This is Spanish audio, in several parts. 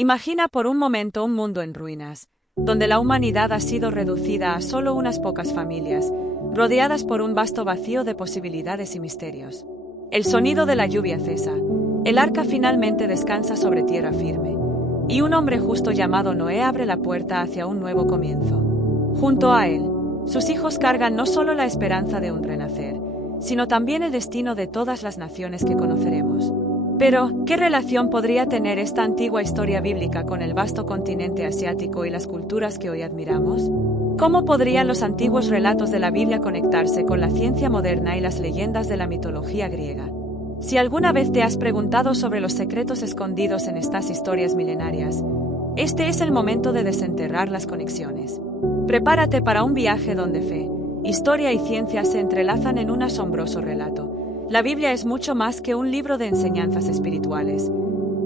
Imagina por un momento un mundo en ruinas, donde la humanidad ha sido reducida a solo unas pocas familias, rodeadas por un vasto vacío de posibilidades y misterios. El sonido de la lluvia cesa, el arca finalmente descansa sobre tierra firme, y un hombre justo llamado Noé abre la puerta hacia un nuevo comienzo. Junto a él, sus hijos cargan no solo la esperanza de un renacer, sino también el destino de todas las naciones que conoceremos. Pero, ¿qué relación podría tener esta antigua historia bíblica con el vasto continente asiático y las culturas que hoy admiramos? ¿Cómo podrían los antiguos relatos de la Biblia conectarse con la ciencia moderna y las leyendas de la mitología griega? Si alguna vez te has preguntado sobre los secretos escondidos en estas historias milenarias, este es el momento de desenterrar las conexiones. Prepárate para un viaje donde fe, historia y ciencia se entrelazan en un asombroso relato. La Biblia es mucho más que un libro de enseñanzas espirituales.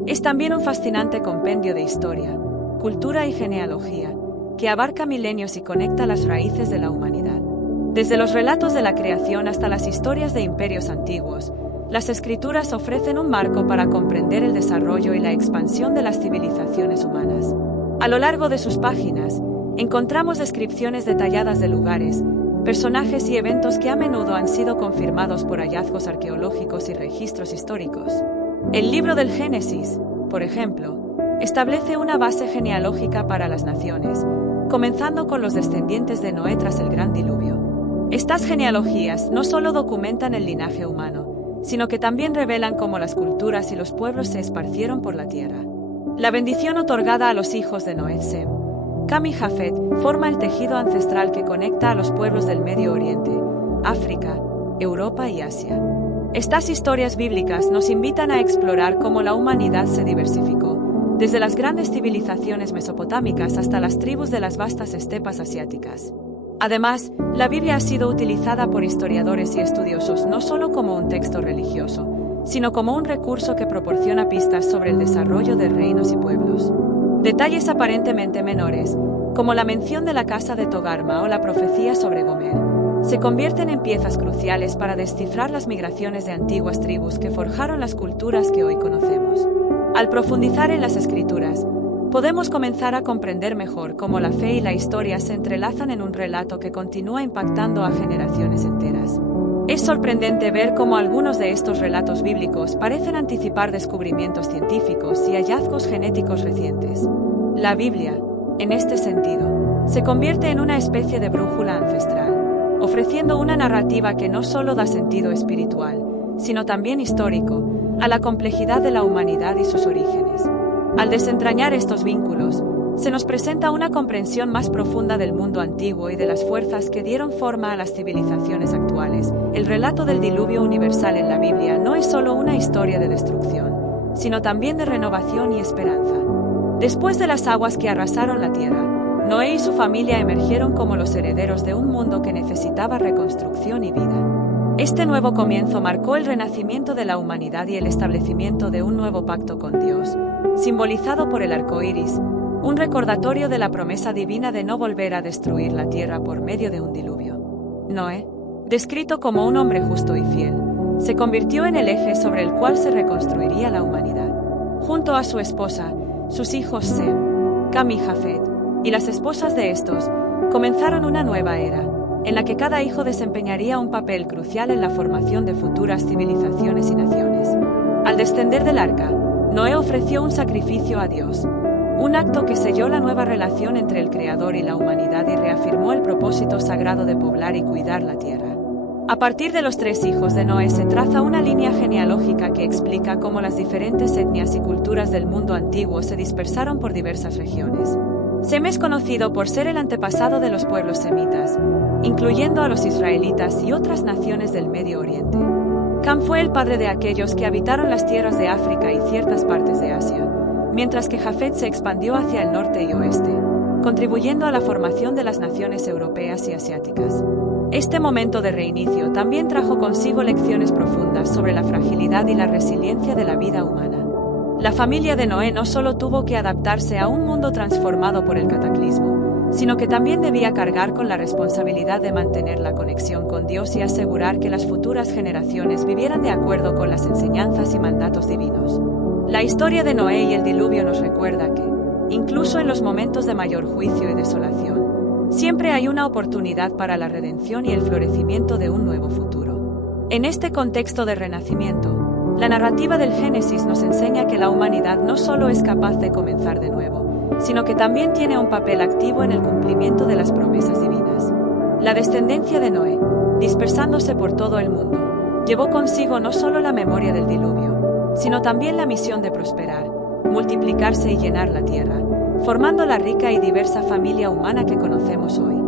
Es también un fascinante compendio de historia, cultura y genealogía, que abarca milenios y conecta las raíces de la humanidad. Desde los relatos de la creación hasta las historias de imperios antiguos, las escrituras ofrecen un marco para comprender el desarrollo y la expansión de las civilizaciones humanas. A lo largo de sus páginas, encontramos descripciones detalladas de lugares, personajes y eventos que a menudo han sido confirmados por hallazgos arqueológicos y registros históricos. El libro del Génesis, por ejemplo, establece una base genealógica para las naciones, comenzando con los descendientes de Noé tras el gran diluvio. Estas genealogías no solo documentan el linaje humano, sino que también revelan cómo las culturas y los pueblos se esparcieron por la tierra. La bendición otorgada a los hijos de Noé, Sem, Cam y Jafet, forma el tejido ancestral que conecta a los pueblos del Medio Oriente, África, Europa y Asia. Estas historias bíblicas nos invitan a explorar cómo la humanidad se diversificó, desde las grandes civilizaciones mesopotámicas hasta las tribus de las vastas estepas asiáticas. Además, la Biblia ha sido utilizada por historiadores y estudiosos no solo como un texto religioso, sino como un recurso que proporciona pistas sobre el desarrollo de reinos y pueblos. Detalles aparentemente menores, como la mención de la casa de Togarma o la profecía sobre Gomer, se convierten en piezas cruciales para descifrar las migraciones de antiguas tribus que forjaron las culturas que hoy conocemos. Al profundizar en las escrituras, podemos comenzar a comprender mejor cómo la fe y la historia se entrelazan en un relato que continúa impactando a generaciones enteras. Es sorprendente ver cómo algunos de estos relatos bíblicos parecen anticipar descubrimientos científicos y hallazgos genéticos recientes. La Biblia, en este sentido, se convierte en una especie de brújula ancestral, ofreciendo una narrativa que no solo da sentido espiritual, sino también histórico, a la complejidad de la humanidad y sus orígenes. Al desentrañar estos vínculos, se nos presenta una comprensión más profunda del mundo antiguo y de las fuerzas que dieron forma a las civilizaciones actuales. El relato del diluvio universal en la Biblia no es solo una historia de destrucción, sino también de renovación y esperanza. Después de las aguas que arrasaron la tierra, Noé y su familia emergieron como los herederos de un mundo que necesitaba reconstrucción y vida. Este nuevo comienzo marcó el renacimiento de la humanidad y el establecimiento de un nuevo pacto con Dios, simbolizado por el arco iris, un recordatorio de la promesa divina de no volver a destruir la tierra por medio de un diluvio. Noé, descrito como un hombre justo y fiel, se convirtió en el eje sobre el cual se reconstruiría la humanidad. Junto a su esposa, sus hijos Sem, Cam y Jafet, y las esposas de estos, comenzaron una nueva era, en la que cada hijo desempeñaría un papel crucial en la formación de futuras civilizaciones y naciones. Al descender del arca, Noé ofreció un sacrificio a Dios, un acto que selló la nueva relación entre el Creador y la humanidad y reafirmó el propósito sagrado de poblar y cuidar la tierra. A partir de los 3 hijos de Noé se traza una línea genealógica que explica cómo las diferentes etnias y culturas del mundo antiguo se dispersaron por diversas regiones. Sem es conocido por ser el antepasado de los pueblos semitas, incluyendo a los israelitas y otras naciones del Medio Oriente. Cam fue el padre de aquellos que habitaron las tierras de África y ciertas partes de Asia, mientras que Jafet se expandió hacia el norte y oeste, contribuyendo a la formación de las naciones europeas y asiáticas. Este momento de reinicio también trajo consigo lecciones profundas sobre la fragilidad y la resiliencia de la vida humana. La familia de Noé no solo tuvo que adaptarse a un mundo transformado por el cataclismo, sino que también debía cargar con la responsabilidad de mantener la conexión con Dios y asegurar que las futuras generaciones vivieran de acuerdo con las enseñanzas y mandatos divinos. La historia de Noé y el diluvio nos recuerda que, incluso en los momentos de mayor juicio y desolación, siempre hay una oportunidad para la redención y el florecimiento de un nuevo futuro. En este contexto de renacimiento, la narrativa del Génesis nos enseña que la humanidad no solo es capaz de comenzar de nuevo, sino que también tiene un papel activo en el cumplimiento de las promesas divinas. La descendencia de Noé, dispersándose por todo el mundo, llevó consigo no solo la memoria del diluvio, sino también la misión de prosperar, multiplicarse y llenar la tierra, formando la rica y diversa familia humana que conocemos hoy.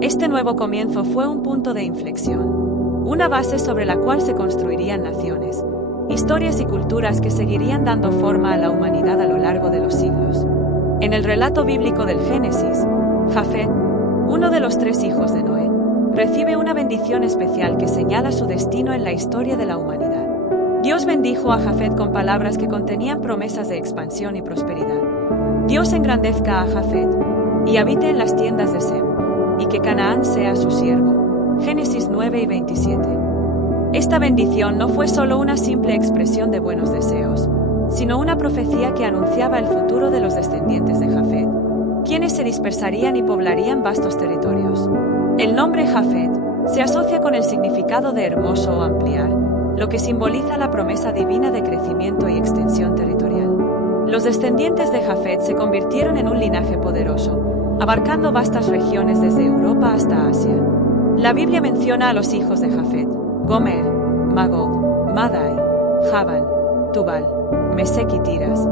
Este nuevo comienzo fue un punto de inflexión, una base sobre la cual se construirían naciones, historias y culturas que seguirían dando forma a la humanidad a lo largo de los siglos. En el relato bíblico del Génesis, Jafet, uno de los 3 hijos de Noé, recibe una bendición especial que señala su destino en la historia de la humanidad. Dios bendijo a Jafet con palabras que contenían promesas de expansión y prosperidad. Dios engrandezca a Jafet y habite en las tiendas de Sem, y que Canaán sea su siervo. Génesis 9 y 27. Esta bendición no fue solo una simple expresión de buenos deseos, sino una profecía que anunciaba el futuro de los descendientes de Jafet, quienes se dispersarían y poblarían vastos territorios. El nombre Jafet se asocia con el significado de hermoso o ampliar, lo que simboliza la promesa divina de crecimiento y extensión territorial. Los descendientes de Jafet se convirtieron en un linaje poderoso, abarcando vastas regiones desde Europa hasta Asia. La Biblia menciona a los hijos de Jafet: Gomer, Magog, Madai, Javan, Tubal, Mesec y Tiras,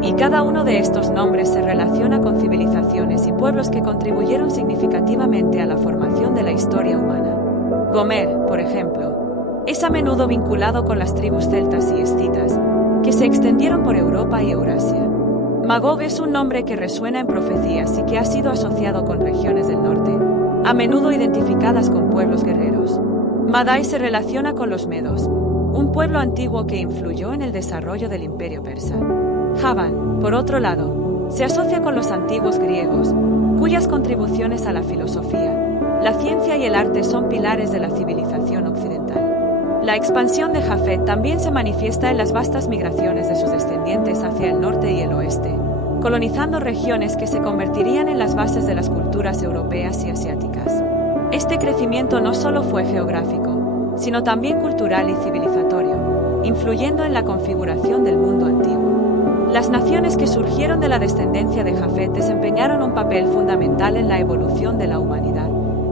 y cada uno de estos nombres se relaciona con civilizaciones y pueblos que contribuyeron significativamente a la formación de la historia humana. Gomer, por ejemplo, es a menudo vinculado con las tribus celtas y escitas, que se extendieron por Europa y Eurasia. Magog es un nombre que resuena en profecías y que ha sido asociado con regiones del norte, a menudo identificadas con pueblos guerreros. Madai se relaciona con los medos, un pueblo antiguo que influyó en el desarrollo del imperio persa. Javan, por otro lado, se asocia con los antiguos griegos, cuyas contribuciones a la filosofía, la ciencia y el arte son pilares de la civilización occidental. La expansión de Jafet también se manifiesta en las vastas migraciones de sus descendientes hacia el norte y el oeste, colonizando regiones que se convertirían en las bases de las culturas europeas y asiáticas. Este crecimiento no solo fue geográfico, sino también cultural y civilizatorio, influyendo en la configuración del mundo antiguo. Las naciones que surgieron de la descendencia de Jafet desempeñaron un papel fundamental en la evolución de la humanidad,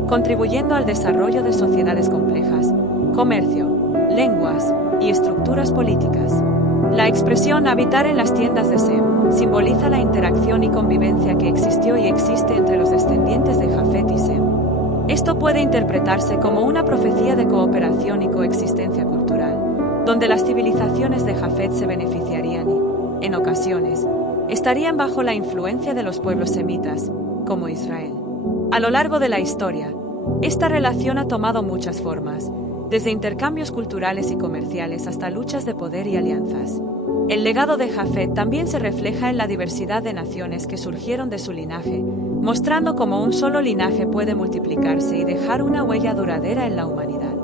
contribuyendo al desarrollo de sociedades complejas, comercio, lenguas y estructuras políticas. La expresión habitar en las tiendas de Sem simboliza la interacción y convivencia que existió y existe entre los descendientes de Jafet y Sem. Esto puede interpretarse como una profecía de cooperación y coexistencia cultural, donde las civilizaciones de Jafet se beneficiarían y, en ocasiones, estarían bajo la influencia de los pueblos semitas, como Israel. A lo largo de la historia, esta relación ha tomado muchas formas, desde intercambios culturales y comerciales hasta luchas de poder y alianzas. El legado de Jafet también se refleja en la diversidad de naciones que surgieron de su linaje, mostrando cómo un solo linaje puede multiplicarse y dejar una huella duradera en la humanidad.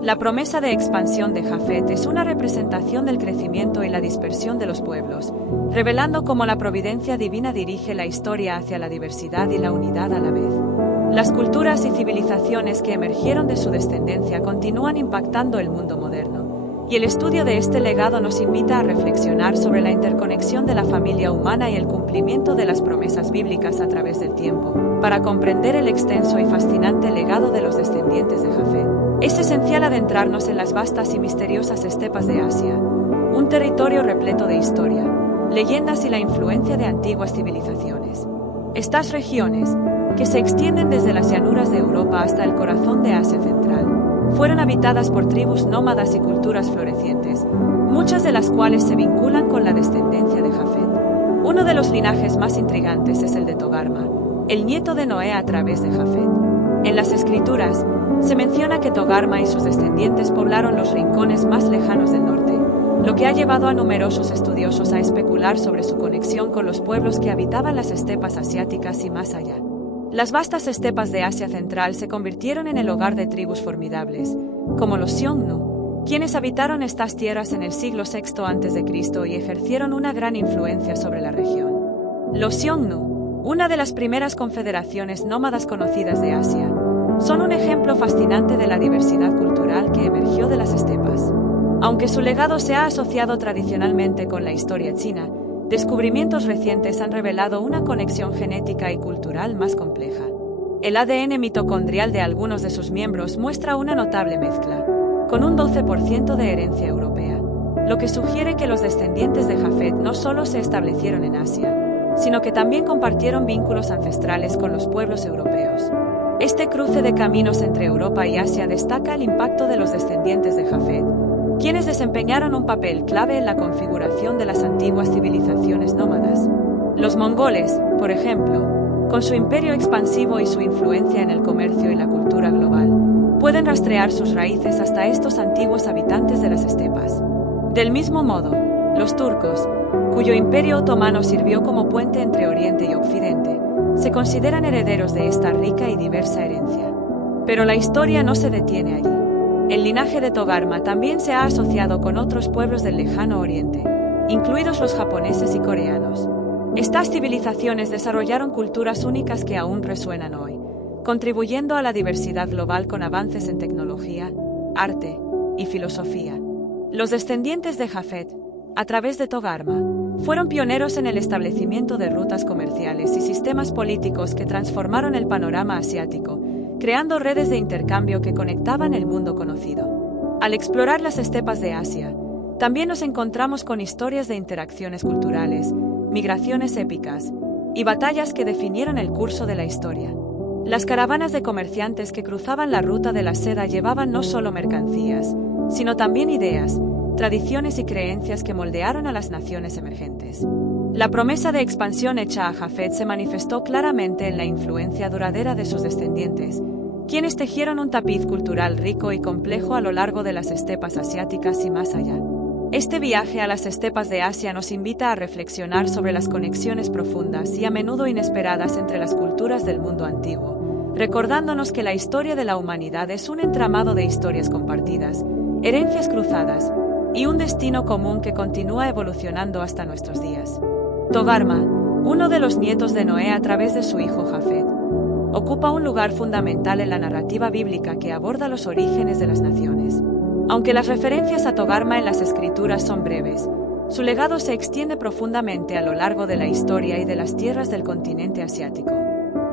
La promesa de expansión de Jafet es una representación del crecimiento y la dispersión de los pueblos, revelando cómo la providencia divina dirige la historia hacia la diversidad y la unidad a la vez. Las culturas y civilizaciones que emergieron de su descendencia continúan impactando el mundo moderno, y el estudio de este legado nos invita a reflexionar sobre la interconexión de la familia humana y el cumplimiento de las promesas bíblicas a través del tiempo, para comprender el extenso y fascinante legado de los descendientes de Jafet. Es esencial adentrarnos en las vastas y misteriosas estepas de Asia, un territorio repleto de historia, leyendas y la influencia de antiguas civilizaciones. Estas regiones, que se extienden desde las llanuras de Europa hasta el corazón de Asia Central, fueron habitadas por tribus nómadas y culturas florecientes, muchas de las cuales se vinculan con la descendencia de Jafet. Uno de los linajes más intrigantes es el de Togarma, el nieto de Noé a través de Jafet. En las escrituras, se menciona que Togarma y sus descendientes poblaron los rincones más lejanos del norte, lo que ha llevado a numerosos estudiosos a especular sobre su conexión con los pueblos que habitaban las estepas asiáticas y más allá. Las vastas estepas de Asia Central se convirtieron en el hogar de tribus formidables, como los Xiongnu, quienes habitaron estas tierras en el siglo VI a.C. y ejercieron una gran influencia sobre la región. Los Xiongnu, una de las primeras confederaciones nómadas conocidas de Asia, son un ejemplo fascinante de la diversidad cultural que emergió de las estepas. Aunque su legado se ha asociado tradicionalmente con la historia china, descubrimientos recientes han revelado una conexión genética y cultural más compleja. El ADN mitocondrial de algunos de sus miembros muestra una notable mezcla, con un 12% de herencia europea, lo que sugiere que los descendientes de Jafet no solo se establecieron en Asia, sino que también compartieron vínculos ancestrales con los pueblos europeos. Este cruce de caminos entre Europa y Asia destaca el impacto de los descendientes de Jafet, quienes desempeñaron un papel clave en la configuración de las antiguas civilizaciones nómadas. Los mongoles, por ejemplo, con su imperio expansivo y su influencia en el comercio y la cultura global, pueden rastrear sus raíces hasta estos antiguos habitantes de las estepas. Del mismo modo, los turcos, cuyo imperio otomano sirvió como puente entre Oriente y Occidente, se consideran herederos de esta rica y diversa herencia. Pero la historia no se detiene allí. El linaje de Togarma también se ha asociado con otros pueblos del lejano Oriente, incluidos los japoneses y coreanos. Estas civilizaciones desarrollaron culturas únicas que aún resuenan hoy, contribuyendo a la diversidad global con avances en tecnología, arte y filosofía. Los descendientes de Jafet, a través de Togarma, fueron pioneros en el establecimiento de rutas comerciales y sistemas políticos que transformaron el panorama asiático, creando redes de intercambio que conectaban el mundo conocido. Al explorar las estepas de Asia, también nos encontramos con historias de interacciones culturales, migraciones épicas y batallas que definieron el curso de la historia. Las caravanas de comerciantes que cruzaban la ruta de la seda llevaban no solo mercancías, sino también ideas, tradiciones y creencias que moldearon a las naciones emergentes. La promesa de expansión hecha a Jafet se manifestó claramente en la influencia duradera de sus descendientes, quienes tejieron un tapiz cultural rico y complejo a lo largo de las estepas asiáticas y más allá. Este viaje a las estepas de Asia nos invita a reflexionar sobre las conexiones profundas y a menudo inesperadas entre las culturas del mundo antiguo, recordándonos que la historia de la humanidad es un entramado de historias compartidas, herencias cruzadas y un destino común que continúa evolucionando hasta nuestros días. Togarma, uno de los nietos de Noé a través de su hijo Jafet, ocupa un lugar fundamental en la narrativa bíblica que aborda los orígenes de las naciones. Aunque las referencias a Togarma en las escrituras son breves, su legado se extiende profundamente a lo largo de la historia y de las tierras del continente asiático.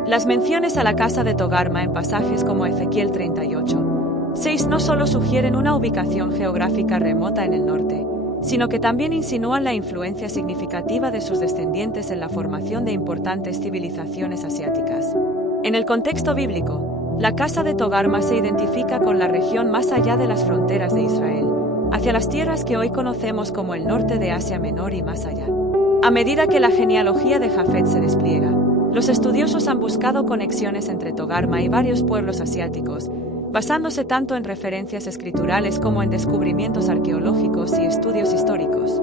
Las menciones a la casa de Togarma en pasajes como Ezequiel 38:6 no solo sugieren una ubicación geográfica remota en el norte, sino que también insinúan la influencia significativa de sus descendientes en la formación de importantes civilizaciones asiáticas. En el contexto bíblico, la casa de Togarma se identifica con la región más allá de las fronteras de Israel, hacia las tierras que hoy conocemos como el norte de Asia Menor y más allá. A medida que la genealogía de Jafet se despliega, los estudiosos han buscado conexiones entre Togarma y varios pueblos asiáticos, basándose tanto en referencias escriturales como en descubrimientos arqueológicos y estudios históricos.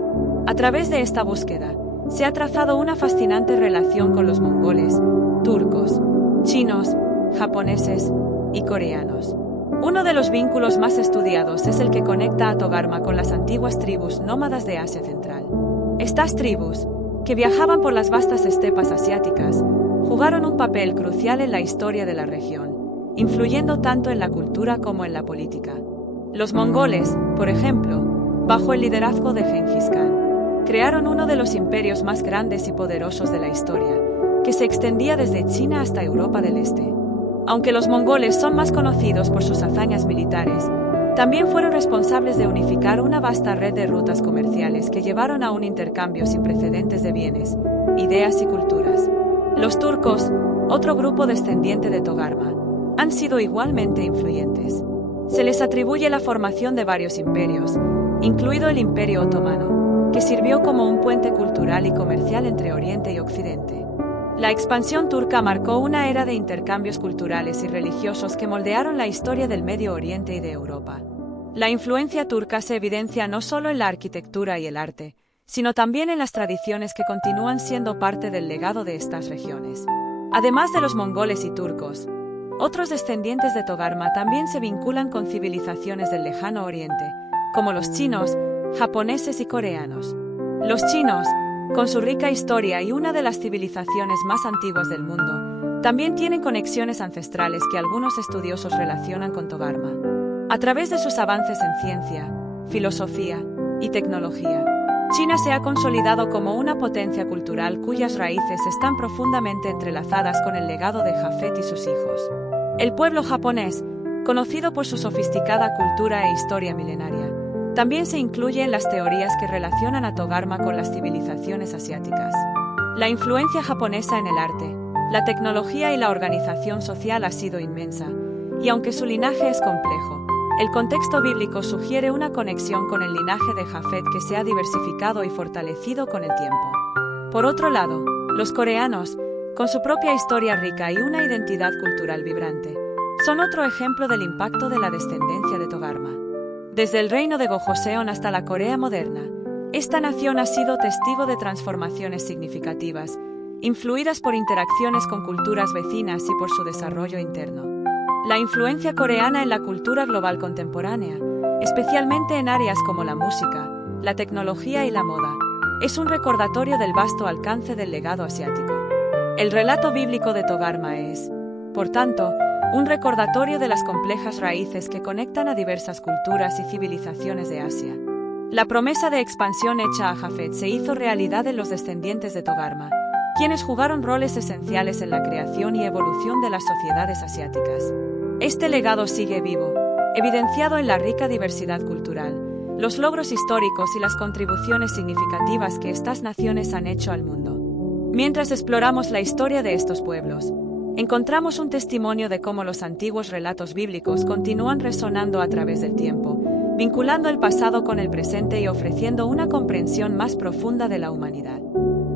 A través de esta búsqueda, se ha trazado una fascinante relación con los mongoles, turcos, chinos, japoneses y coreanos. Uno de los vínculos más estudiados es el que conecta a Togarma con las antiguas tribus nómadas de Asia Central. Estas tribus, que viajaban por las vastas estepas asiáticas, jugaron un papel crucial en la historia de la región, influyendo tanto en la cultura como en la política. Los mongoles, por ejemplo, bajo el liderazgo de Gengis Khan, crearon uno de los imperios más grandes y poderosos de la historia, que se extendía desde China hasta Europa del Este. Aunque los mongoles son más conocidos por sus hazañas militares, también fueron responsables de unificar una vasta red de rutas comerciales que llevaron a un intercambio sin precedentes de bienes, ideas y culturas. Los turcos, otro grupo descendiente de Togarma, han sido igualmente influyentes. Se les atribuye la formación de varios imperios, incluido el Imperio Otomano, que sirvió como un puente cultural y comercial entre Oriente y Occidente. La expansión turca marcó una era de intercambios culturales y religiosos que moldearon la historia del Medio Oriente y de Europa. La influencia turca se evidencia no solo en la arquitectura y el arte, sino también en las tradiciones que continúan siendo parte del legado de estas regiones. Además de los mongoles y turcos, otros descendientes de Togarma también se vinculan con civilizaciones del lejano Oriente, como los chinos, japoneses y coreanos. Los chinos, con su rica historia y una de las civilizaciones más antiguas del mundo, también tienen conexiones ancestrales que algunos estudiosos relacionan con Togarma. A través de sus avances en ciencia, filosofía y tecnología, China se ha consolidado como una potencia cultural cuyas raíces están profundamente entrelazadas con el legado de Jafet y sus hijos. El pueblo japonés, conocido por su sofisticada cultura e historia milenaria, también se incluye en las teorías que relacionan a Togarma con las civilizaciones asiáticas. La influencia japonesa en el arte, la tecnología y la organización social ha sido inmensa, y aunque su linaje es complejo, el contexto bíblico sugiere una conexión con el linaje de Jafet que se ha diversificado y fortalecido con el tiempo. Por otro lado, los coreanos, con su propia historia rica y una identidad cultural vibrante, son otro ejemplo del impacto de la descendencia de Togarma. Desde el reino de Gojoseon hasta la Corea moderna, esta nación ha sido testigo de transformaciones significativas, influidas por interacciones con culturas vecinas y por su desarrollo interno. La influencia coreana en la cultura global contemporánea, especialmente en áreas como la música, la tecnología y la moda, es un recordatorio del vasto alcance del legado asiático. El relato bíblico de Togarma es, por tanto, un recordatorio de las complejas raíces que conectan a diversas culturas y civilizaciones de Asia. La promesa de expansión hecha a Jafet se hizo realidad en los descendientes de Togarma, quienes jugaron roles esenciales en la creación y evolución de las sociedades asiáticas. Este legado sigue vivo, evidenciado en la rica diversidad cultural, los logros históricos y las contribuciones significativas que estas naciones han hecho al mundo. Mientras exploramos la historia de estos pueblos, encontramos un testimonio de cómo los antiguos relatos bíblicos continúan resonando a través del tiempo, vinculando el pasado con el presente y ofreciendo una comprensión más profunda de la humanidad.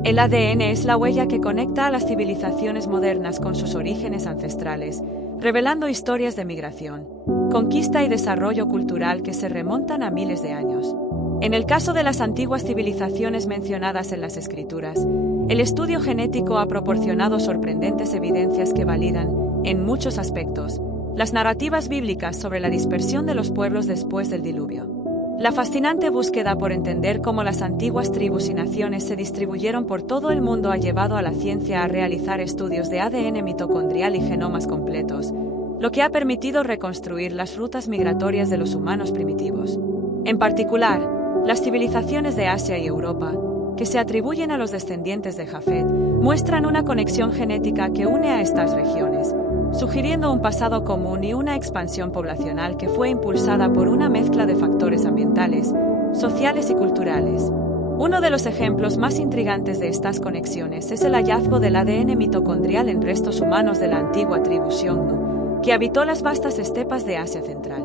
El ADN es la huella que conecta a las civilizaciones modernas con sus orígenes ancestrales, revelando historias de migración, conquista y desarrollo cultural que se remontan a miles de años. En el caso de las antiguas civilizaciones mencionadas en las Escrituras, el estudio genético ha proporcionado sorprendentes evidencias que validan, en muchos aspectos, las narrativas bíblicas sobre la dispersión de los pueblos después del diluvio. La fascinante búsqueda por entender cómo las antiguas tribus y naciones se distribuyeron por todo el mundo ha llevado a la ciencia a realizar estudios de ADN mitocondrial y genomas completos, lo que ha permitido reconstruir las rutas migratorias de los humanos primitivos. En particular, las civilizaciones de Asia y Europa, que se atribuyen a los descendientes de Jafet, muestran una conexión genética que une a estas regiones, sugiriendo un pasado común y una expansión poblacional que fue impulsada por una mezcla de factores ambientales, sociales y culturales. Uno de los ejemplos más intrigantes de estas conexiones es el hallazgo del ADN mitocondrial en restos humanos de la antigua tribu Xiongnu, que habitó las vastas estepas de Asia Central.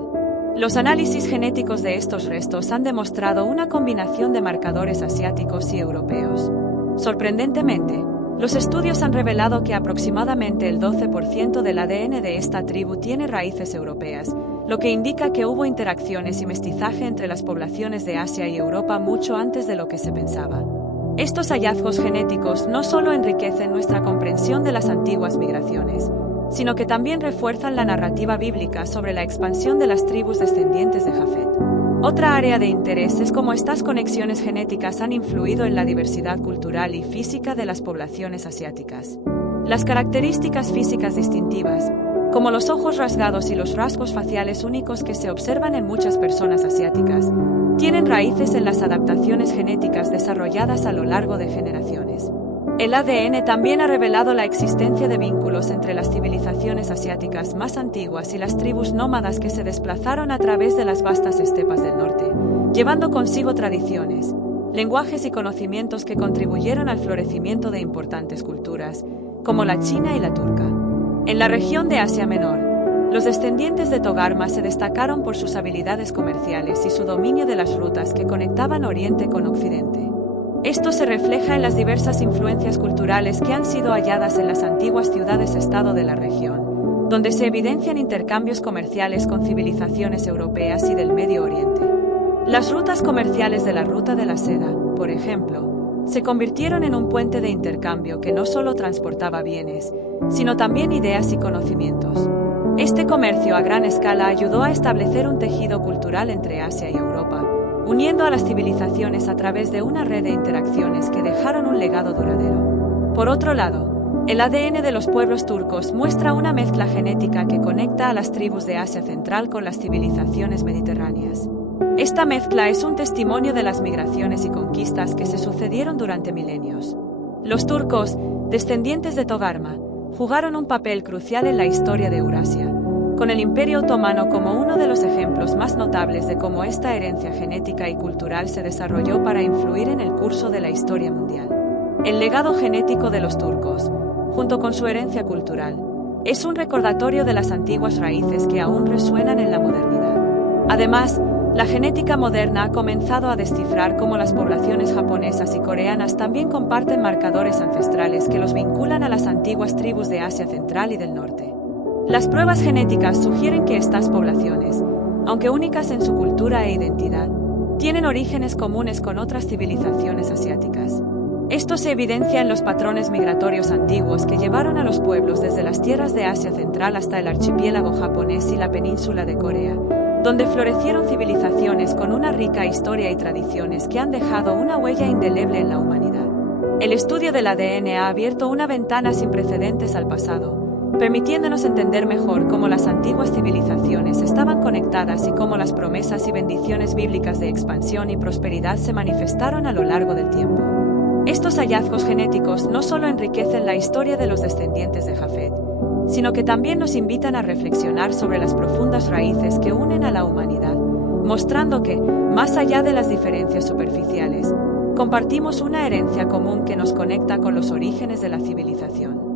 Los análisis genéticos de estos restos han demostrado una combinación de marcadores asiáticos y europeos. Sorprendentemente, los estudios han revelado que aproximadamente el 12% del ADN de esta tribu tiene raíces europeas, lo que indica que hubo interacciones y mestizaje entre las poblaciones de Asia y Europa mucho antes de lo que se pensaba. Estos hallazgos genéticos no solo enriquecen nuestra comprensión de las antiguas migraciones, sino que también refuerzan la narrativa bíblica sobre la expansión de las tribus descendientes de Jafet. Otra área de interés es cómo estas conexiones genéticas han influido en la diversidad cultural y física de las poblaciones asiáticas. Las características físicas distintivas, como los ojos rasgados y los rasgos faciales únicos que se observan en muchas personas asiáticas, tienen raíces en las adaptaciones genéticas desarrolladas a lo largo de generaciones. El ADN también ha revelado la existencia de vínculos entre las civilizaciones asiáticas más antiguas y las tribus nómadas que se desplazaron a través de las vastas estepas del norte, llevando consigo tradiciones, lenguajes y conocimientos que contribuyeron al florecimiento de importantes culturas, como la china y la turca. En la región de Asia Menor, los descendientes de Togarma se destacaron por sus habilidades comerciales y su dominio de las rutas que conectaban Oriente con Occidente. Esto se refleja en las diversas influencias culturales que han sido halladas en las antiguas ciudades-estado de la región, donde se evidencian intercambios comerciales con civilizaciones europeas y del Medio Oriente. Las rutas comerciales de la Ruta de la Seda, por ejemplo, se convirtieron en un puente de intercambio que no solo transportaba bienes, sino también ideas y conocimientos. Este comercio a gran escala ayudó a establecer un tejido cultural entre Asia y Europa, uniendo a las civilizaciones a través de una red de interacciones que dejaron un legado duradero. Por otro lado, el ADN de los pueblos turcos muestra una mezcla genética que conecta a las tribus de Asia Central con las civilizaciones mediterráneas. Esta mezcla es un testimonio de las migraciones y conquistas que se sucedieron durante milenios. Los turcos, descendientes de Togarma, jugaron un papel crucial en la historia de Eurasia, con el Imperio Otomano como uno de los ejemplos más notables de cómo esta herencia genética y cultural se desarrolló para influir en el curso de la historia mundial. El legado genético de los turcos, junto con su herencia cultural, es un recordatorio de las antiguas raíces que aún resuenan en la modernidad. Además, la genética moderna ha comenzado a descifrar cómo las poblaciones japonesas y coreanas también comparten marcadores ancestrales que los vinculan a las antiguas tribus de Asia Central y del Norte. Las pruebas genéticas sugieren que estas poblaciones, aunque únicas en su cultura e identidad, tienen orígenes comunes con otras civilizaciones asiáticas. Esto se evidencia en los patrones migratorios antiguos que llevaron a los pueblos desde las tierras de Asia Central hasta el archipiélago japonés y la península de Corea, donde florecieron civilizaciones con una rica historia y tradiciones que han dejado una huella indeleble en la humanidad. El estudio del ADN ha abierto una ventana sin precedentes al pasado, permitiéndonos entender mejor cómo las antiguas civilizaciones estaban conectadas y cómo las promesas y bendiciones bíblicas de expansión y prosperidad se manifestaron a lo largo del tiempo. Estos hallazgos genéticos no solo enriquecen la historia de los descendientes de Jafet, sino que también nos invitan a reflexionar sobre las profundas raíces que unen a la humanidad, mostrando que, más allá de las diferencias superficiales, compartimos una herencia común que nos conecta con los orígenes de la civilización.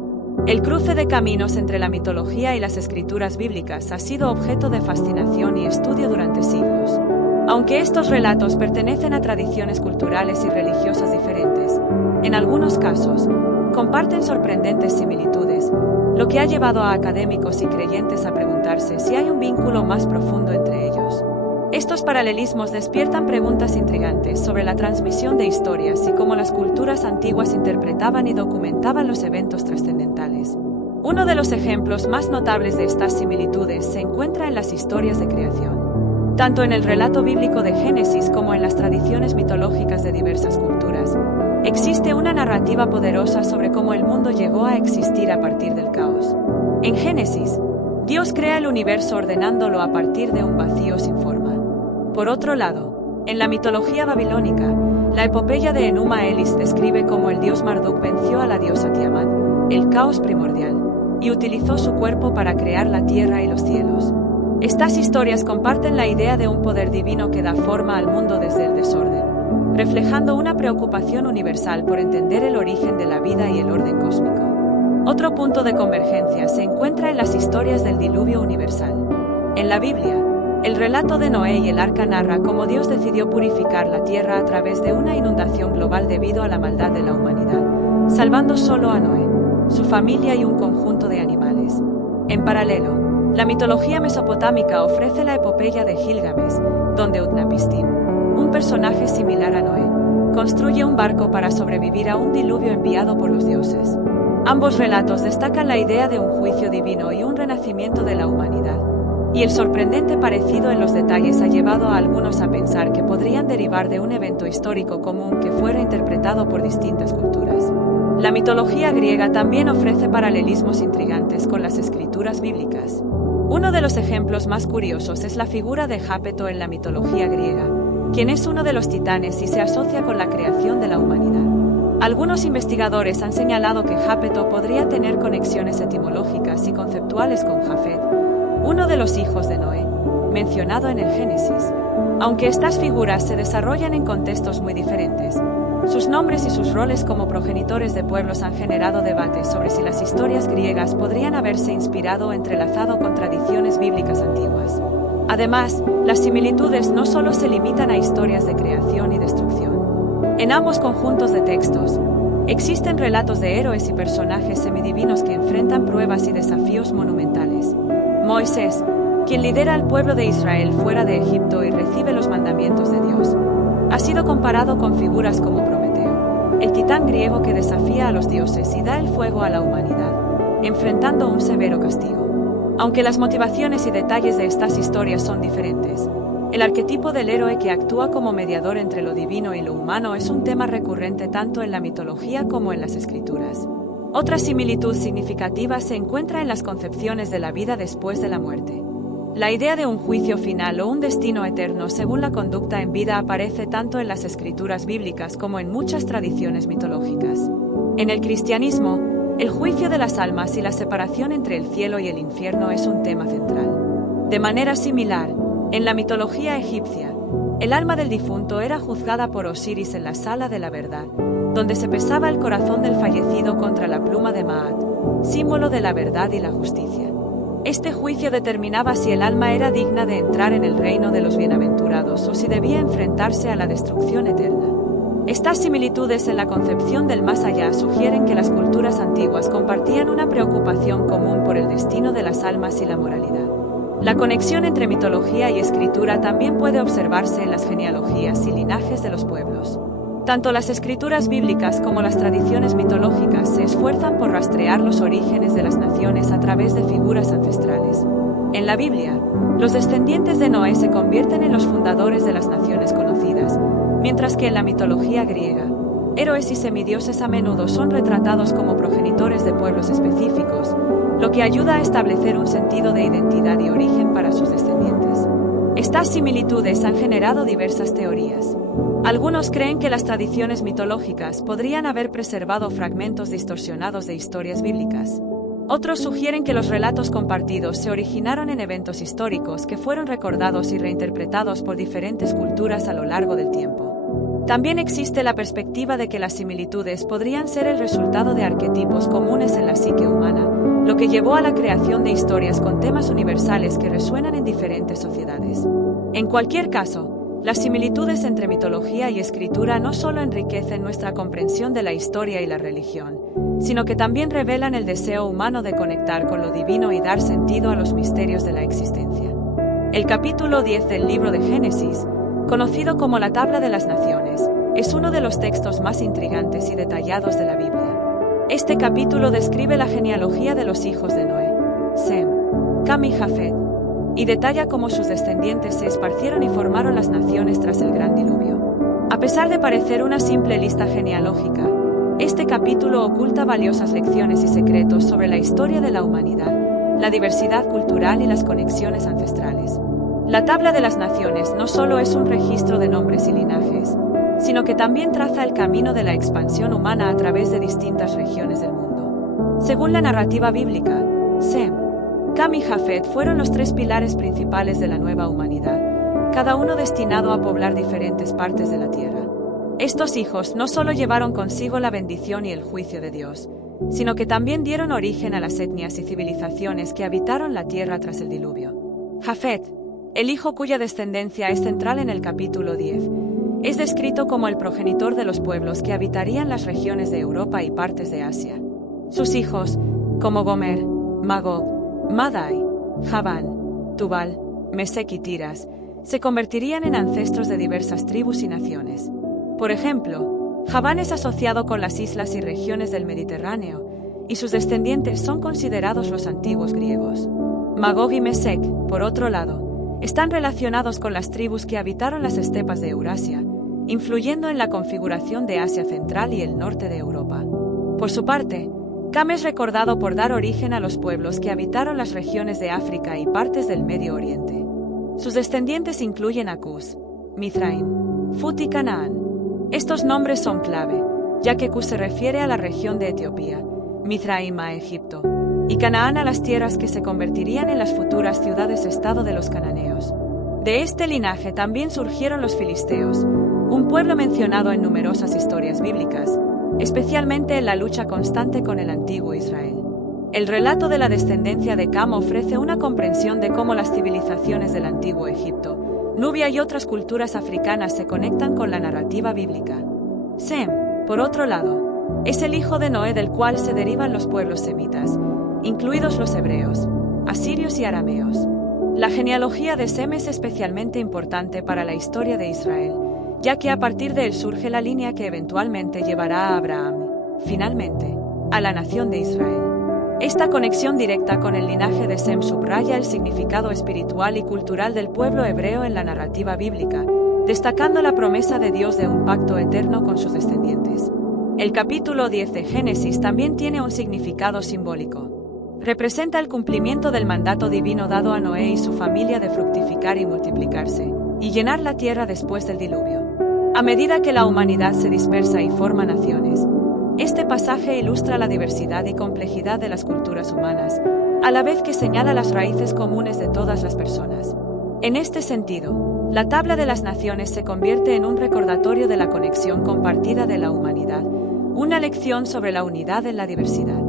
El cruce de caminos entre la mitología y las escrituras bíblicas ha sido objeto de fascinación y estudio durante siglos. Aunque estos relatos pertenecen a tradiciones culturales y religiosas diferentes, en algunos casos, comparten sorprendentes similitudes, lo que ha llevado a académicos y creyentes a preguntarse si hay un vínculo más profundo entre ellos. Estos paralelismos despiertan preguntas intrigantes sobre la transmisión de historias y cómo las culturas antiguas interpretaban y documentaban los eventos trascendentales. Uno de los ejemplos más notables de estas similitudes se encuentra en las historias de creación. Tanto en el relato bíblico de Génesis como en las tradiciones mitológicas de diversas culturas, existe una narrativa poderosa sobre cómo el mundo llegó a existir a partir del caos. En Génesis, Dios crea el universo ordenándolo a partir de un vacío sin forma. Por otro lado, en la mitología babilónica, la epopeya de Enuma Elis describe cómo el dios Marduk venció a la diosa Tiamat, el caos primordial, y utilizó su cuerpo para crear la tierra y los cielos. Estas historias comparten la idea de un poder divino que da forma al mundo desde el desorden, reflejando una preocupación universal por entender el origen de la vida y el orden cósmico. Otro punto de convergencia se encuentra en las historias del diluvio universal. En la Biblia, el relato de Noé y el arca narra cómo Dios decidió purificar la tierra a través de una inundación global debido a la maldad de la humanidad, salvando solo a Noé, su familia y un conjunto de animales. En paralelo, la mitología mesopotámica ofrece la epopeya de Gilgamesh, donde Utnapishtim, un personaje similar a Noé, construye un barco para sobrevivir a un diluvio enviado por los dioses. Ambos relatos destacan la idea de un juicio divino y un renacimiento de la humanidad, y el sorprendente parecido en los detalles ha llevado a algunos a pensar que podrían derivar de un evento histórico común que fuera interpretado por distintas culturas. La mitología griega también ofrece paralelismos intrigantes con las escrituras bíblicas. Uno de los ejemplos más curiosos es la figura de Jápeto en la mitología griega, quien es uno de los titanes y se asocia con la creación de la humanidad. Algunos investigadores han señalado que Jápeto podría tener conexiones etimológicas y conceptuales con Jafet, uno de los hijos de Noé, mencionado en el Génesis. Aunque estas figuras se desarrollan en contextos muy diferentes, sus nombres y sus roles como progenitores de pueblos han generado debates sobre si las historias griegas podrían haberse inspirado o entrelazado con tradiciones bíblicas antiguas. Además, las similitudes no solo se limitan a historias de creación y destrucción. En ambos conjuntos de textos, existen relatos de héroes y personajes semidivinos que enfrentan pruebas y desafíos monumentales. Moisés, quien lidera al pueblo de Israel fuera de Egipto y recibe los mandamientos de Dios, ha sido comparado con figuras como Prometeo, el titán griego que desafía a los dioses y da el fuego a la humanidad, enfrentando un severo castigo. Aunque las motivaciones y detalles de estas historias son diferentes, el arquetipo del héroe que actúa como mediador entre lo divino y lo humano es un tema recurrente tanto en la mitología como en las escrituras. Otra similitud significativa se encuentra en las concepciones de la vida después de la muerte. La idea de un juicio final o un destino eterno según la conducta en vida aparece tanto en las escrituras bíblicas como en muchas tradiciones mitológicas. En el cristianismo, el juicio de las almas y la separación entre el cielo y el infierno es un tema central. De manera similar, en la mitología egipcia, el alma del difunto era juzgada por Osiris en la sala de la verdad, donde se pesaba el corazón del fallecido contra la pluma de Maat, símbolo de la verdad y la justicia. Este juicio determinaba si el alma era digna de entrar en el reino de los bienaventurados o si debía enfrentarse a la destrucción eterna. Estas similitudes en la concepción del más allá sugieren que las culturas antiguas compartían una preocupación común por el destino de las almas y la moralidad. La conexión entre mitología y escritura también puede observarse en las genealogías y linajes de los pueblos. Tanto las escrituras bíblicas como las tradiciones mitológicas se esfuerzan por rastrear los orígenes de las naciones a través de figuras ancestrales. En la Biblia, los descendientes de Noé se convierten en los fundadores de las naciones conocidas, mientras que en la mitología griega, héroes y semidioses a menudo son retratados como progenitores de pueblos específicos, lo que ayuda a establecer un sentido de identidad y origen para sus descendientes. Estas similitudes han generado diversas teorías. Algunos creen que las tradiciones mitológicas podrían haber preservado fragmentos distorsionados de historias bíblicas. Otros sugieren que los relatos compartidos se originaron en eventos históricos que fueron recordados y reinterpretados por diferentes culturas a lo largo del tiempo. También existe la perspectiva de que las similitudes podrían ser el resultado de arquetipos comunes en la psique humana, lo que llevó a la creación de historias con temas universales que resuenan en diferentes sociedades. En cualquier caso, las similitudes entre mitología y escritura no solo enriquecen nuestra comprensión de la historia y la religión, sino que también revelan el deseo humano de conectar con lo divino y dar sentido a los misterios de la existencia. El capítulo 10 del libro de Génesis, conocido como la Tabla de las Naciones, es uno de los textos más intrigantes y detallados de la Biblia. Este capítulo describe la genealogía de los hijos de Noé, Sem, Cam y Jafet, y detalla cómo sus descendientes se esparcieron y formaron las naciones tras el gran diluvio. A pesar de parecer una simple lista genealógica, este capítulo oculta valiosas lecciones y secretos sobre la historia de la humanidad, la diversidad cultural y las conexiones ancestrales. La Tabla de las Naciones no solo es un registro de nombres y linajes, sino que también traza el camino de la expansión humana a través de distintas regiones del mundo. Según la narrativa bíblica, Sem, Cam y Jafet fueron los tres pilares principales de la nueva humanidad, cada uno destinado a poblar diferentes partes de la tierra. Estos hijos no solo llevaron consigo la bendición y el juicio de Dios, sino que también dieron origen a las etnias y civilizaciones que habitaron la tierra tras el diluvio. Jafet, el hijo cuya descendencia es central en el capítulo 10, es descrito como el progenitor de los pueblos que habitarían las regiones de Europa y partes de Asia. Sus hijos, como Gomer, Magog, Madai, Javán, Tubal, Mesec y Tiras, se convertirían en ancestros de diversas tribus y naciones. Por ejemplo, Javán es asociado con las islas y regiones del Mediterráneo, y sus descendientes son considerados los antiguos griegos. Magog y Mesec, por otro lado, están relacionados con las tribus que habitaron las estepas de Eurasia, influyendo en la configuración de Asia Central y el norte de Europa. Por su parte, Cam es recordado por dar origen a los pueblos que habitaron las regiones de África y partes del Medio Oriente. Sus descendientes incluyen a Cus, Mizraim, Fut y Canaán. Estos nombres son clave, ya que Cus se refiere a la región de Etiopía, Mizraim a Egipto, y Canaán a las tierras que se convertirían en las futuras ciudades-estado de los cananeos. De este linaje también surgieron los filisteos, un pueblo mencionado en numerosas historias bíblicas, especialmente en la lucha constante con el antiguo Israel. El relato de la descendencia de Cam ofrece una comprensión de cómo las civilizaciones del antiguo Egipto, Nubia y otras culturas africanas se conectan con la narrativa bíblica. Sem, por otro lado, es el hijo de Noé del cual se derivan los pueblos semitas, incluidos los hebreos, asirios y arameos. La genealogía de Sem es especialmente importante para la historia de Israel, ya que a partir de él surge la línea que eventualmente llevará a Abraham, finalmente, a la nación de Israel. Esta conexión directa con el linaje de Sem subraya el significado espiritual y cultural del pueblo hebreo en la narrativa bíblica, destacando la promesa de Dios de un pacto eterno con sus descendientes. El capítulo 10 de Génesis también tiene un significado simbólico. Representa el cumplimiento del mandato divino dado a Noé y su familia de fructificar y multiplicarse, y llenar la tierra después del diluvio. A medida que la humanidad se dispersa y forma naciones, este pasaje ilustra la diversidad y complejidad de las culturas humanas, a la vez que señala las raíces comunes de todas las personas. En este sentido, la tabla de las naciones se convierte en un recordatorio de la conexión compartida de la humanidad, una lección sobre la unidad en la diversidad.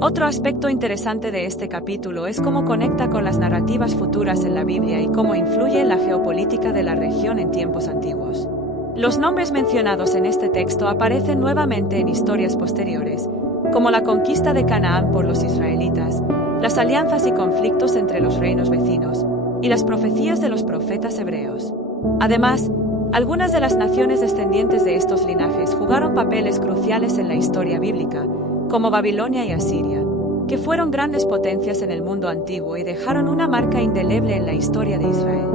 Otro aspecto interesante de este capítulo es cómo conecta con las narrativas futuras en la Biblia y cómo influye en la geopolítica de la región en tiempos antiguos. Los nombres mencionados en este texto aparecen nuevamente en historias posteriores, como la conquista de Canaán por los israelitas, las alianzas y conflictos entre los reinos vecinos, y las profecías de los profetas hebreos. Además, algunas de las naciones descendientes de estos linajes jugaron papeles cruciales en la historia bíblica, como Babilonia y Asiria, que fueron grandes potencias en el mundo antiguo y dejaron una marca indeleble en la historia de Israel.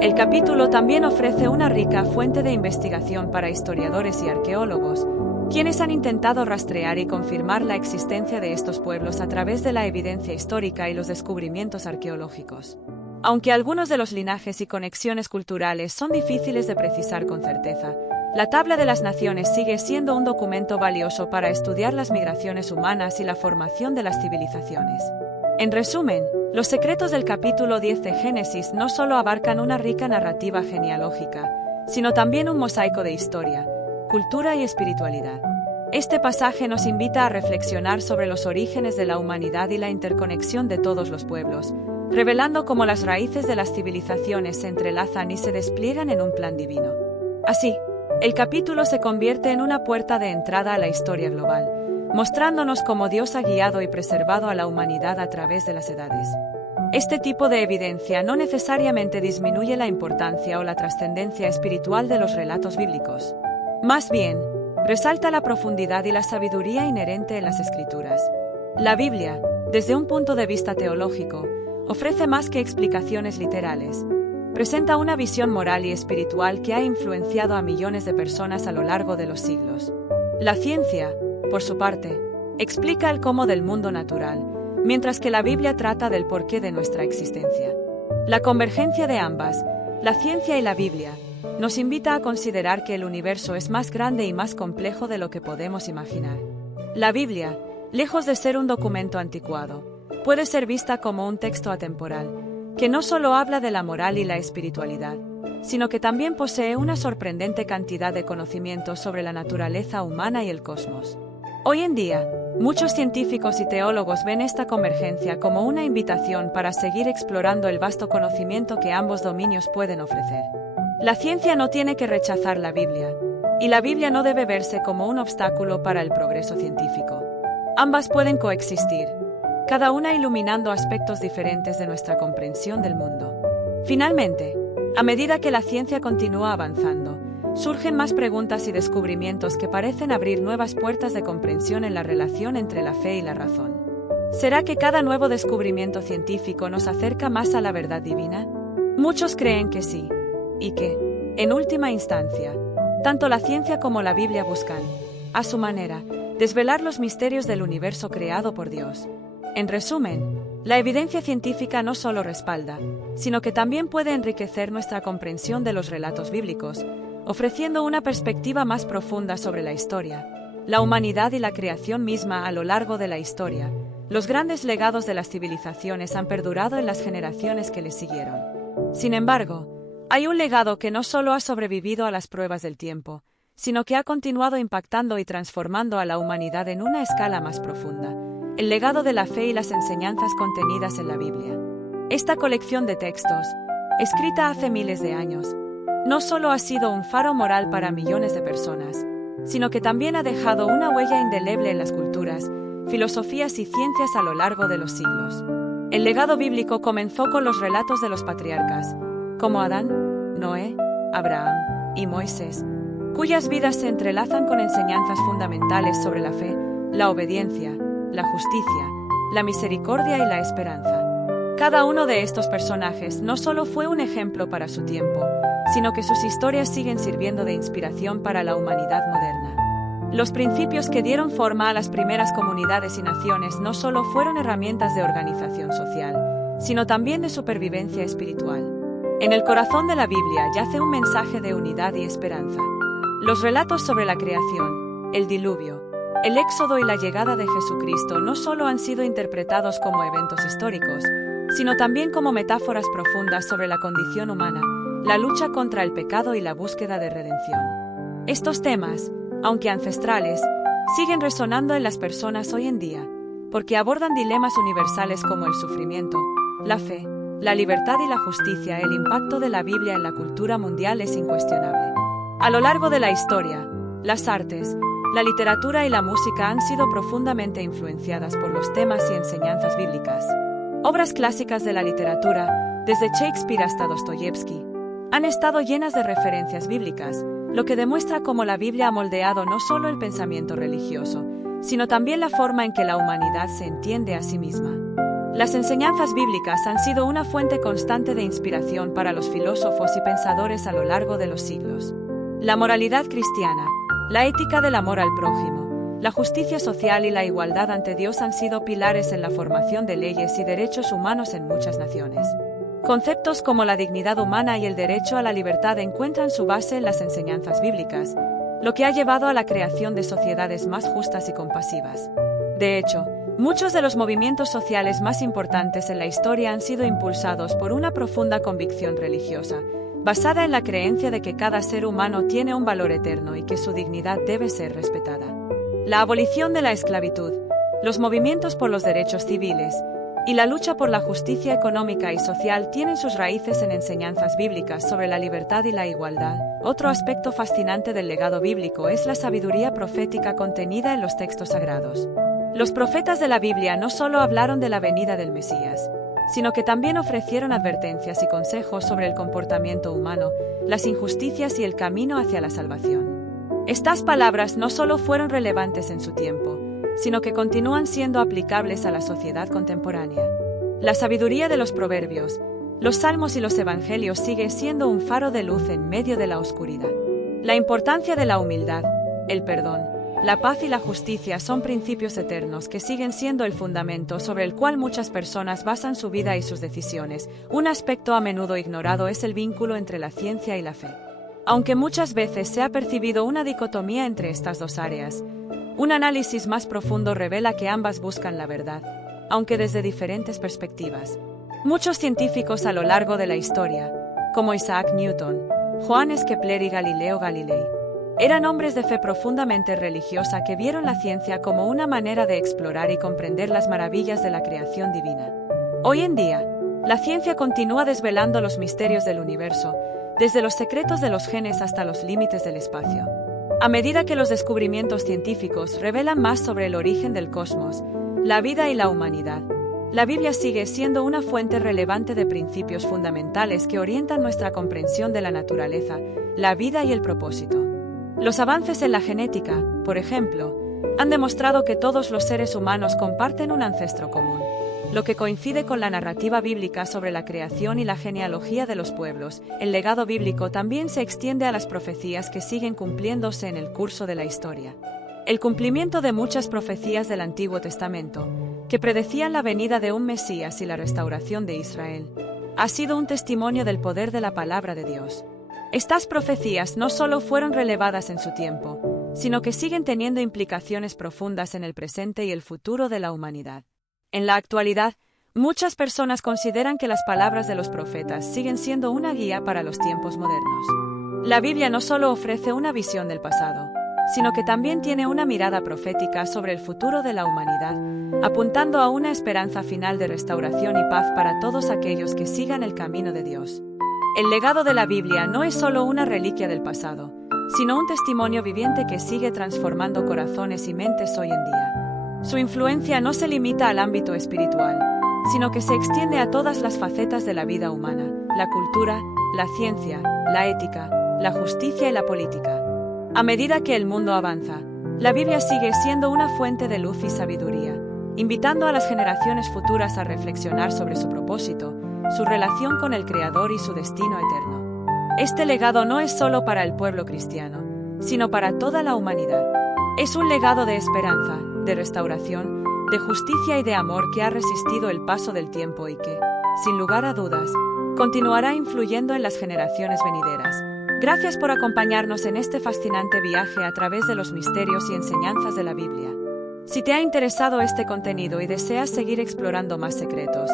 El capítulo también ofrece una rica fuente de investigación para historiadores y arqueólogos, quienes han intentado rastrear y confirmar la existencia de estos pueblos a través de la evidencia histórica y los descubrimientos arqueológicos. Aunque algunos de los linajes y conexiones culturales son difíciles de precisar con certeza, la Tabla de las Naciones sigue siendo un documento valioso para estudiar las migraciones humanas y la formación de las civilizaciones. En resumen, los secretos del capítulo 10 de Génesis no solo abarcan una rica narrativa genealógica, sino también un mosaico de historia, cultura y espiritualidad. Este pasaje nos invita a reflexionar sobre los orígenes de la humanidad y la interconexión de todos los pueblos, revelando cómo las raíces de las civilizaciones se entrelazan y se despliegan en un plan divino. Así, el capítulo se convierte en una puerta de entrada a la historia global, mostrándonos cómo Dios ha guiado y preservado a la humanidad a través de las edades. Este tipo de evidencia no necesariamente disminuye la importancia o la trascendencia espiritual de los relatos bíblicos. Más bien, resalta la profundidad y la sabiduría inherente en las Escrituras. La Biblia, desde un punto de vista teológico, ofrece más que explicaciones literales. Presenta una visión moral y espiritual que ha influenciado a millones de personas a lo largo de los siglos. La ciencia, por su parte, explica el cómo del mundo natural, mientras que la Biblia trata del porqué de nuestra existencia. La convergencia de ambas, la ciencia y la Biblia, nos invita a considerar que el universo es más grande y más complejo de lo que podemos imaginar. La Biblia, lejos de ser un documento anticuado, puede ser vista como un texto atemporal, que no solo habla de la moral y la espiritualidad, sino que también posee una sorprendente cantidad de conocimientos sobre la naturaleza humana y el cosmos. Hoy en día, muchos científicos y teólogos ven esta convergencia como una invitación para seguir explorando el vasto conocimiento que ambos dominios pueden ofrecer. La ciencia no tiene que rechazar la Biblia, y la Biblia no debe verse como un obstáculo para el progreso científico. Ambas pueden coexistir, cada una iluminando aspectos diferentes de nuestra comprensión del mundo. Finalmente, a medida que la ciencia continúa avanzando, surgen más preguntas y descubrimientos que parecen abrir nuevas puertas de comprensión en la relación entre la fe y la razón. ¿Será que cada nuevo descubrimiento científico nos acerca más a la verdad divina? Muchos creen que sí, y que, en última instancia, tanto la ciencia como la Biblia buscan, a su manera, desvelar los misterios del universo creado por Dios. En resumen, la evidencia científica no solo respalda, sino que también puede enriquecer nuestra comprensión de los relatos bíblicos, ofreciendo una perspectiva más profunda sobre la historia, la humanidad y la creación misma a lo largo de la historia. Los grandes legados de las civilizaciones han perdurado en las generaciones que les siguieron. Sin embargo, hay un legado que no solo ha sobrevivido a las pruebas del tiempo, sino que ha continuado impactando y transformando a la humanidad en una escala más profunda: el legado de la fe y las enseñanzas contenidas en la Biblia. Esta colección de textos, escrita hace miles de años, no solo ha sido un faro moral para millones de personas, sino que también ha dejado una huella indeleble en las culturas, filosofías y ciencias a lo largo de los siglos. El legado bíblico comenzó con los relatos de los patriarcas, como Adán, Noé, Abraham y Moisés, cuyas vidas se entrelazan con enseñanzas fundamentales sobre la fe, la obediencia, la justicia, la misericordia y la esperanza. Cada uno de estos personajes no solo fue un ejemplo para su tiempo, sino que sus historias siguen sirviendo de inspiración para la humanidad moderna. Los principios que dieron forma a las primeras comunidades y naciones no solo fueron herramientas de organización social, sino también de supervivencia espiritual. En el corazón de la Biblia yace un mensaje de unidad y esperanza. Los relatos sobre la creación, el diluvio, el éxodo y la llegada de Jesucristo no solo han sido interpretados como eventos históricos, sino también como metáforas profundas sobre la condición humana, la lucha contra el pecado y la búsqueda de redención. Estos temas, aunque ancestrales, siguen resonando en las personas hoy en día, porque abordan dilemas universales como el sufrimiento, la fe, la libertad y la justicia. El impacto de la Biblia en la cultura mundial es incuestionable. A lo largo de la historia, las artes, la literatura y la música han sido profundamente influenciadas por los temas y enseñanzas bíblicas. Obras clásicas de la literatura, desde Shakespeare hasta Dostoyevsky, han estado llenas de referencias bíblicas, lo que demuestra cómo la Biblia ha moldeado no solo el pensamiento religioso, sino también la forma en que la humanidad se entiende a sí misma. Las enseñanzas bíblicas han sido una fuente constante de inspiración para los filósofos y pensadores a lo largo de los siglos. La moralidad cristiana, la ética del amor al prójimo, la justicia social y la igualdad ante Dios han sido pilares en la formación de leyes y derechos humanos en muchas naciones. Conceptos como la dignidad humana y el derecho a la libertad encuentran su base en las enseñanzas bíblicas, lo que ha llevado a la creación de sociedades más justas y compasivas. De hecho, muchos de los movimientos sociales más importantes en la historia han sido impulsados por una profunda convicción religiosa, basada en la creencia de que cada ser humano tiene un valor eterno y que su dignidad debe ser respetada. La abolición de la esclavitud, los movimientos por los derechos civiles y la lucha por la justicia económica y social tienen sus raíces en enseñanzas bíblicas sobre la libertad y la igualdad. Otro aspecto fascinante del legado bíblico es la sabiduría profética contenida en los textos sagrados. Los profetas de la Biblia no solo hablaron de la venida del Mesías, sino que también ofrecieron advertencias y consejos sobre el comportamiento humano, las injusticias y el camino hacia la salvación. Estas palabras no solo fueron relevantes en su tiempo, sino que continúan siendo aplicables a la sociedad contemporánea. La sabiduría de los proverbios, los salmos y los evangelios sigue siendo un faro de luz en medio de la oscuridad. La importancia de la humildad, el perdón, la paz y la justicia son principios eternos que siguen siendo el fundamento sobre el cual muchas personas basan su vida y sus decisiones. Un aspecto a menudo ignorado es el vínculo entre la ciencia y la fe. Aunque muchas veces se ha percibido una dicotomía entre estas dos áreas, un análisis más profundo revela que ambas buscan la verdad, aunque desde diferentes perspectivas. Muchos científicos a lo largo de la historia, como Isaac Newton, Johannes Kepler y Galileo Galilei, eran hombres de fe profundamente religiosa que vieron la ciencia como una manera de explorar y comprender las maravillas de la creación divina. Hoy en día, la ciencia continúa desvelando los misterios del universo, desde los secretos de los genes hasta los límites del espacio. A medida que los descubrimientos científicos revelan más sobre el origen del cosmos, la vida y la humanidad, la Biblia sigue siendo una fuente relevante de principios fundamentales que orientan nuestra comprensión de la naturaleza, la vida y el propósito. Los avances en la genética, por ejemplo, han demostrado que todos los seres humanos comparten un ancestro común, lo que coincide con la narrativa bíblica sobre la creación y la genealogía de los pueblos. El legado bíblico también se extiende a las profecías que siguen cumpliéndose en el curso de la historia. El cumplimiento de muchas profecías del Antiguo Testamento, que predecían la venida de un Mesías y la restauración de Israel, ha sido un testimonio del poder de la palabra de Dios. Estas profecías no solo fueron relevadas en su tiempo, sino que siguen teniendo implicaciones profundas en el presente y el futuro de la humanidad. En la actualidad, muchas personas consideran que las palabras de los profetas siguen siendo una guía para los tiempos modernos. La Biblia no solo ofrece una visión del pasado, sino que también tiene una mirada profética sobre el futuro de la humanidad, apuntando a una esperanza final de restauración y paz para todos aquellos que sigan el camino de Dios. El legado de la Biblia no es solo una reliquia del pasado, sino un testimonio viviente que sigue transformando corazones y mentes hoy en día. Su influencia no se limita al ámbito espiritual, sino que se extiende a todas las facetas de la vida humana, la cultura, la ciencia, la ética, la justicia y la política. A medida que el mundo avanza, la Biblia sigue siendo una fuente de luz y sabiduría, invitando a las generaciones futuras a reflexionar sobre su propósito, su relación con el Creador y su destino eterno. Este legado no es solo para el pueblo cristiano, sino para toda la humanidad. Es un legado de esperanza, de restauración, de justicia y de amor que ha resistido el paso del tiempo y que, sin lugar a dudas, continuará influyendo en las generaciones venideras. Gracias por acompañarnos en este fascinante viaje a través de los misterios y enseñanzas de la Biblia. Si te ha interesado este contenido y deseas seguir explorando más secretos,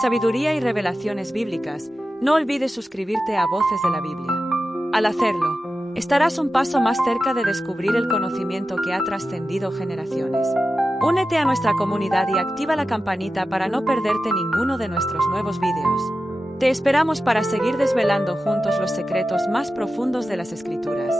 sabiduría y revelaciones bíblicas, no olvides suscribirte a Voces de la Biblia. Al hacerlo, estarás un paso más cerca de descubrir el conocimiento que ha trascendido generaciones. Únete a nuestra comunidad y activa la campanita para no perderte ninguno de nuestros nuevos vídeos. Te esperamos para seguir desvelando juntos los secretos más profundos de las Escrituras.